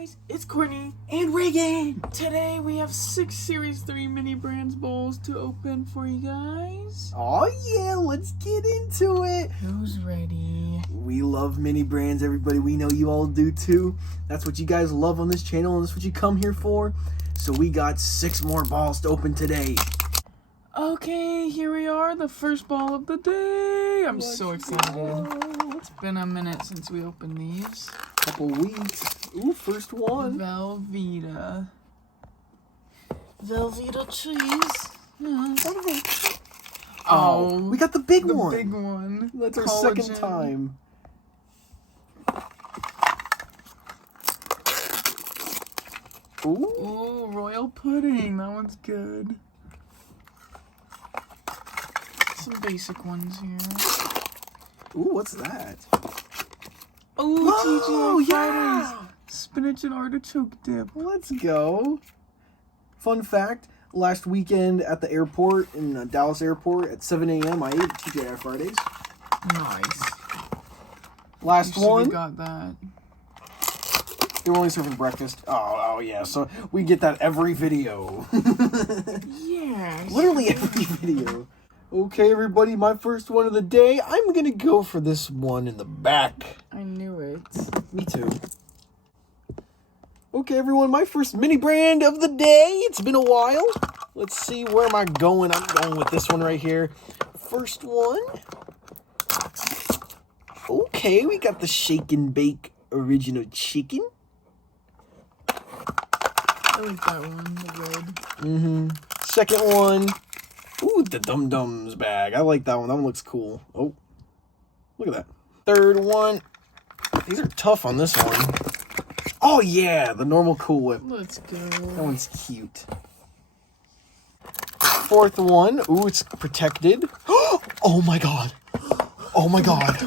guys, it's Courtney and Reagan. Today we have 6 Series 3 mini brands bowls to open for you guys. Oh yeah, let's get into it. Who's ready? We love mini brands, everybody. We know you all do too. That's what you guys love on this channel, and that's what you come here for. So we got 6 more balls to open today. Okay, here we are, the first ball of the day. I'm so excited. It's been a minute since we opened these. Couple weeks. Ooh, first one. Velveeta cheese. Oh, we got the big one. The big one. That's our Collagen. second time. Ooh, royal pudding. That one's good. Some basic ones here. Ooh, what's that? Oh, TGI yeah! Fridays. Spinach and artichoke dip. Let's go. Fun fact, last weekend at the airport, in Dallas airport, at 7 a.m., I ate at TGI Fridays. Nice. Last one. We got that. They were only serving breakfast. Oh, yeah. So we get that every video. Yeah. Literally every video. Okay, everybody, my first one of the day. I'm gonna go for this one in the back. I knew it. Me too. Okay, everyone, my first mini brand of the day. It's been a while. Let's see, where am I going? I'm going with this one right here. First one. Okay, we got the Shake and Bake Original Chicken. I like that one, the red. Second one. Ooh, the Dum Dums bag. I like that one. That one looks cool. Oh, look at that. Third one. These are tough on this one. Oh, yeah, the normal Cool Whip. Let's go. That one's cute. Fourth one. Ooh, it's protected. Oh, my God. Oh, my God.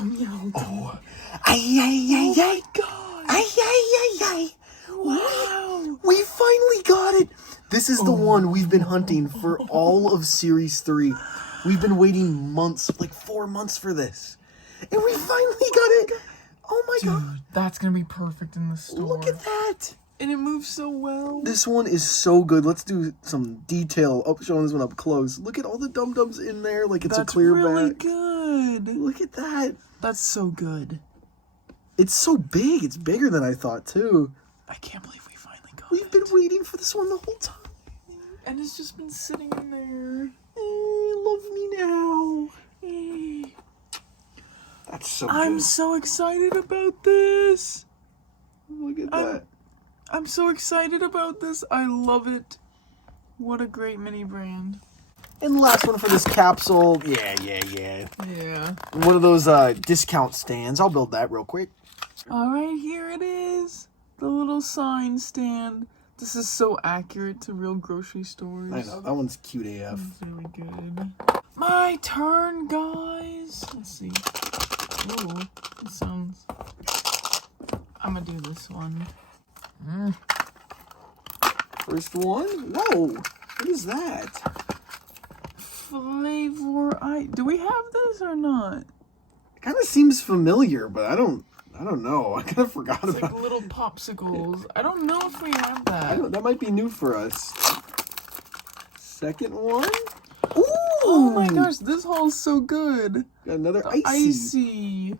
Oh. Ay, ay, ay, ay. God. Ay, ay, ay, ay. Wow. We finally got it. This is the one we've been hunting for all of Series 3. We've been waiting months, like 4 months for this. And we finally got it. Oh my God. That's going to be perfect in the store. Look at that. And it moves so well. This one is so good. Let's do some detail showing this one up close. Look at all the Dum-Dums in there like it's a clear really bag. Good. Look at that. That's so good. It's so big. It's bigger than I thought, too. I can't believe we finally got it. We've been waiting for this one the whole time. And it's just been sitting in there. Love me now. That's so good. I'm so excited about this. Look at that. I'm so excited about this. I love it. What a great mini brand. And last one for this capsule. Yeah. Yeah. One of those discount stands. I'll build that real quick. All right, here it is. The little sign stand. This is so accurate to real grocery stores. I know, that one's cute AF. Really good. My turn, guys. Let's see. Ooh, it sounds... I'm gonna do this one. First one? Whoa! What is that? Flavor... Do we have this or not? It kind of seems familiar, but I don't know. I kind of forgot It's about like little popsicles. I don't know if we have that. that might be new for us. Second one? Ooh! Oh my gosh, this haul's so good. Got another The icy. icy.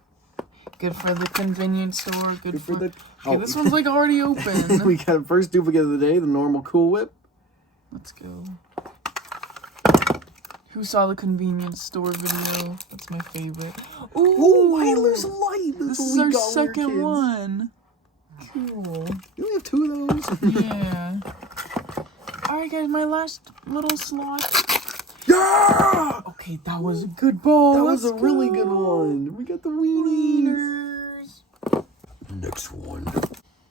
Good for the convenience store. Good for the... Okay, this one's like already open. We got first duplicate of the day, the normal Cool Whip. Let's go. Who saw the convenience store video? That's my favorite. Ooh, Idler's Light. This is our second one. Cool. You only have 2 of those? Yeah. Alright guys, my last little slot. Yeah! Okay, that was a good ball. That was a really good one. We got the wieners. Next one.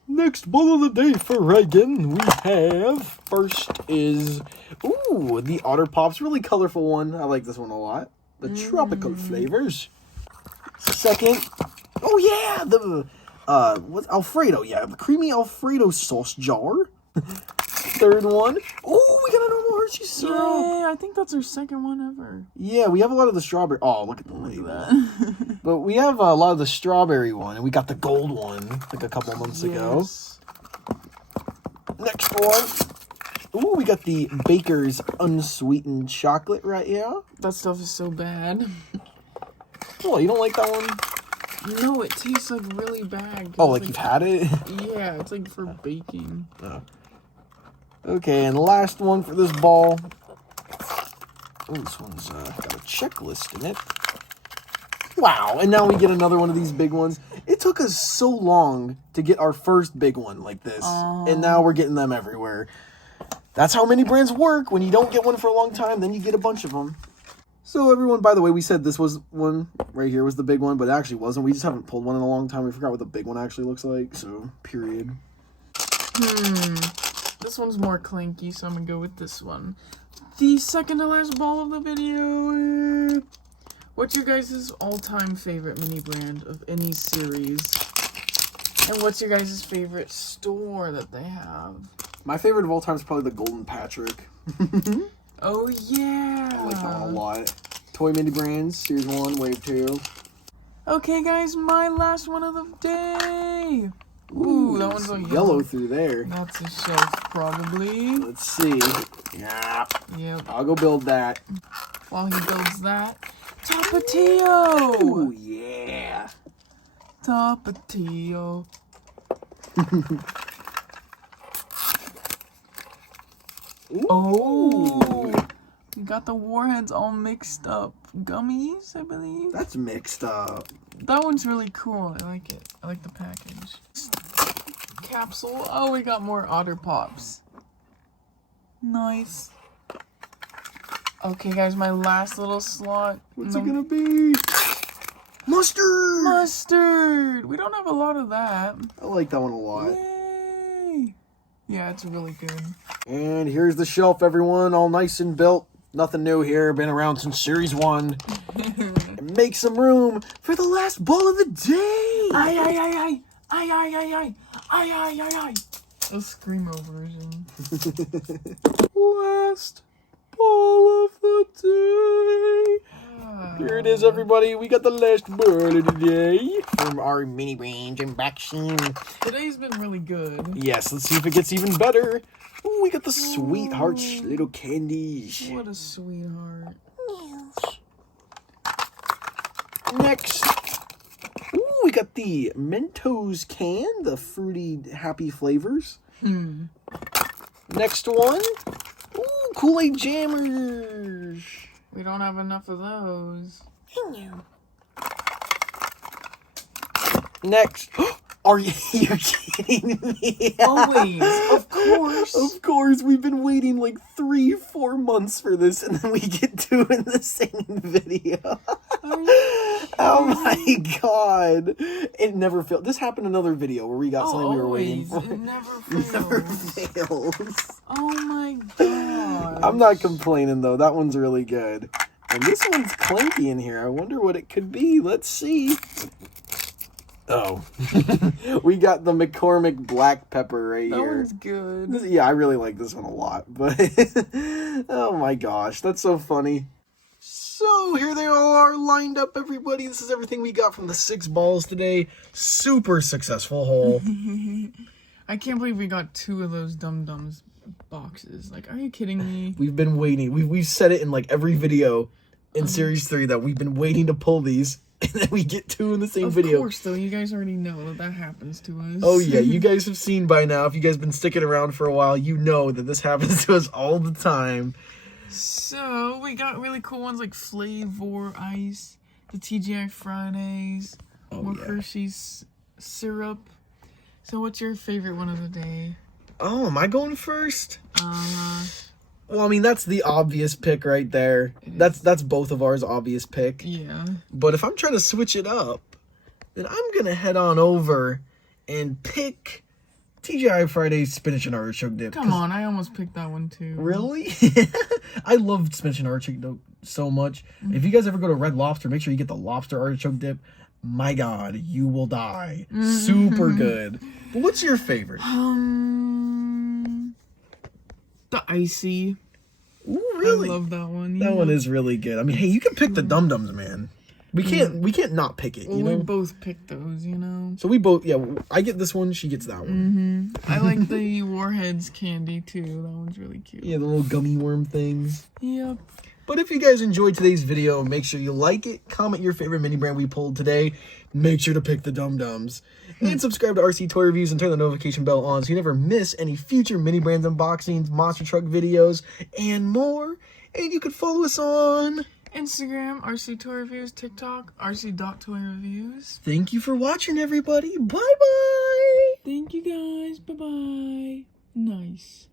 Next ball of the day for Reagan, we have, first is, ooh, the Otter Pops. Really colorful one. I like this one a lot. The tropical flavors. Second, oh yeah, the, what's Alfredo? Yeah, the creamy Alfredo sauce jar. Third one. Oh, we got a normal Hershey syrup. Yeah, I think that's our second one ever. Yeah, we have a lot of the strawberry. Oh, look at that. But we have a lot of the strawberry one, and we got the gold one like a couple months ago. Next one. Ooh, we got the Baker's unsweetened chocolate right here. That stuff is so bad. Oh, you don't like that one? No, it tastes like really bad. Oh, like you've had it? Yeah, it's like for baking. Oh. Okay, and last one for this ball. Oh, this one's got a checklist in it. Wow, and now we get another one of these big ones. It took us so long to get our first big one like this, and now we're getting them everywhere. That's how many brands work. When you don't get one for a long time, then you get a bunch of them. So everyone, by the way, we said this was one right here was the big one, but it actually wasn't. We just haven't pulled one in a long time. We forgot what the big one actually looks like, so period. This one's more clanky, so I'm gonna go with this one. The second to last ball of the video. What's your guys' all-time favorite mini brand of any series? And what's your guys' favorite store that they have? My favorite of all time is probably the Golden Patrick. Oh, yeah. I like that one a lot. Toy mini brands, Series 1, Wave 2. Okay, guys, my last one of the day. Ooh, that one's some a yellow through there. That's a shelf, probably. Let's see. Yeah. Yep. I'll go build that. While he builds that, Tapatio! Oh, yeah. Tapatio. Oh, you got the warheads all mixed up. Gummies, I believe. That's mixed up. That one's really cool. I like it. I like the package. Capsule. Oh, we got more Otter Pops. Nice. Okay, guys, my last little slot. What's it gonna be? Mustard! Mustard! We don't have a lot of that. I like that one a lot. Yay! Yeah, it's really good. And here's the shelf, everyone, all nice and built. Nothing new here, been around since Series 1. And make some room for the last ball of the day! Ay, ay, ay, ay! Ay, ay, ay, ay! Ay, ay, ay, ay! A Screamo version. Last ball of the day. Here it is, everybody. We got the last ball of the day from our mini range unboxing. Today's been really good. Yes, let's see if it gets even better. Ooh, we got the sweethearts, little candies. What a sweetheart. Next. Ooh, we got the Mentos can, the fruity, happy flavors. Next one. Ooh, Kool-Aid Jammers. We don't have enough of those. Next. Are you kidding me? Always. Of course. Of course. We've been waiting like 3-4 months for this, and then we get two in the same video. Oh my god. It never failed. This happened in another video where we got something we were waiting for. It never fails. Never fails. Oh my god. I'm not complaining though. That one's really good. And this one's clanky in here. I wonder what it could be. Let's see. Oh. We got the McCormick black pepper right here. That one's good. Yeah, I really like this one a lot. But oh my gosh, that's so funny. So here they all are lined up, everybody. This is everything we got from the 6 balls today. Super successful haul. I can't believe we got 2 of those Dum Dums boxes. Like, are you kidding me? We've been waiting. We've said it in like every video in Series 3 that we've been waiting to pull these. And then we get 2 in the same video. Of course, though. You guys already know that happens to us. Oh, yeah. You guys have seen by now. If you guys been sticking around for a while, you know that this happens to us all the time. So, we got really cool ones like Flavor Ice, the TGI Fridays, more Hershey's syrup. So, what's your favorite one of the day? Oh, am I going first? Well, I mean, that's the obvious pick right there. That's both of ours obvious pick. Yeah. But if I'm trying to switch it up, then I'm going to head on over and pick TGI Fridays spinach and artichoke dip. Come on, I almost picked that one too. Really? I love spinach and artichoke dip so much. If you guys ever go to Red Lobster, make sure you get the lobster artichoke dip. My God, you will die. Super good. But what's your favorite? The icy. Ooh, really? I love that one. That one is really good. I mean, hey, you can pick the Dum Dums, man. We can't not pick it, Well, you know? we both picked those, you know? So we both, yeah, I get this one, she gets that one. I like the Warheads candy, too. That one's really cute. Yeah, the little gummy worm things. Yep. But if you guys enjoyed today's video, make sure you like it, comment your favorite mini brand we pulled today, make sure to pick the dum-dums, and subscribe to RC Toy Reviews and turn the notification bell on so you never miss any future mini brands unboxings, monster truck videos, and more. And you can follow us on Instagram, RC Toy Reviews, TikTok, rc.toyreviews. Thank you for watching, everybody. Bye-bye. Thank you, guys. Bye-bye. Nice.